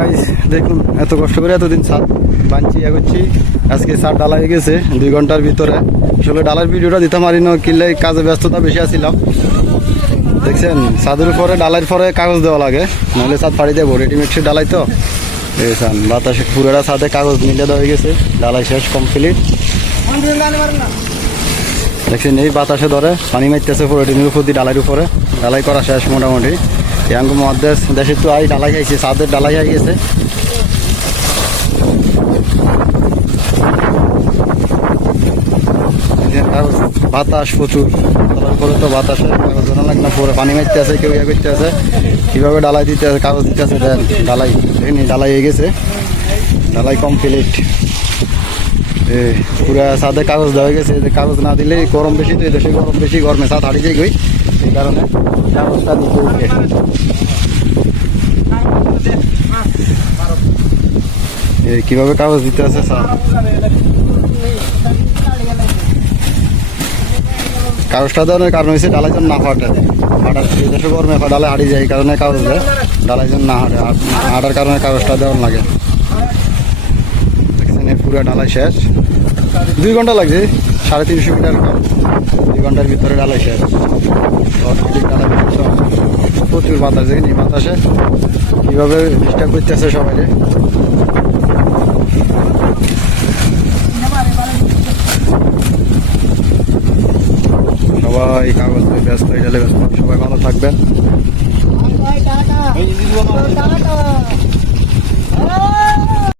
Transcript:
Guys দেখুন এত কষ্ট করে এতদিন ছাদ বানছি করছি, আজকে ছাদ ডালা হয়ে গেছে 2 ঘন্টার ভিতরে। আসলে ডালার ভিডিওটা দিতে পারি না, কিনলে কাজে ব্যস্ততা বেশি আসছিলাম। দেখছেন ছাদের উপরে ডালার পরে কাগজ দেওয়া লাগে, নাহলে ছাদ ফাড়ি দেবো, রেডিমেড সে ডালাই তো। দেখছেন বাতাসে পুরোটা ছাদে কাগজ মিলে দেওয়া হয়ে গেছে, ডালাই শেষ কমপ্লিট। দেখছেন এই বাতাসে ধরে পানি মারতেছে পুরো টিনের উপর দিয়ে, ডালাইয়ের উপরে ডালাই করা শেষ মোটামুটি। ইয়াঙ্গু মহাদেশ দেশের তো আই ডালাই খাইছে, ছাদের ডালাই হয়ে গেছে। বাতাস প্রচুর, তারপরে তো বাতাসে কাগজ জানা লাগে না, পুরো পানি মারতে আছে, কেউ ইয়ে করতে আছে, কীভাবে ডালাই দিতে আছে, কাগজ দিতে আছে। দেন ডালাই দেখেনি ডালাই হয়ে গেছে, ডালাই কমপ্লিট। পুরা ছাদে কাগজ দেওয়া হয়ে গেছে। কাগজ না দিলে গরম বেশি, তো দেশে গরম বেশি, গরমে ছাদ হারিয়ে যায় গই, এই কারণে কাগজটা দিতে হইবে। কিভাবে কাগজ দিতে আছে স্যার, কাগজটা দেওয়ার কারণ হয়েছে ডালাই যেন না ফাটে, ফাটার দেশে গরমে ডালে হারিয়ে যায়, এই কারণে কাগজ দেয়, ডালাই যেন না হাঁটে, হাঁটার কারণে কাগজটা দেওয়ার লাগে। দেখছেন পুরো ডালাই শেষ, 2 ঘন্টা লাগছে, 350 মিটার কাজ, 2 ঘন্টার ভিতরে ডালাই শেষ। প্রচুর বাতাস, দেখেনি বাতাসে কীভাবে ডিস্টার্ব করতেছে সবাই।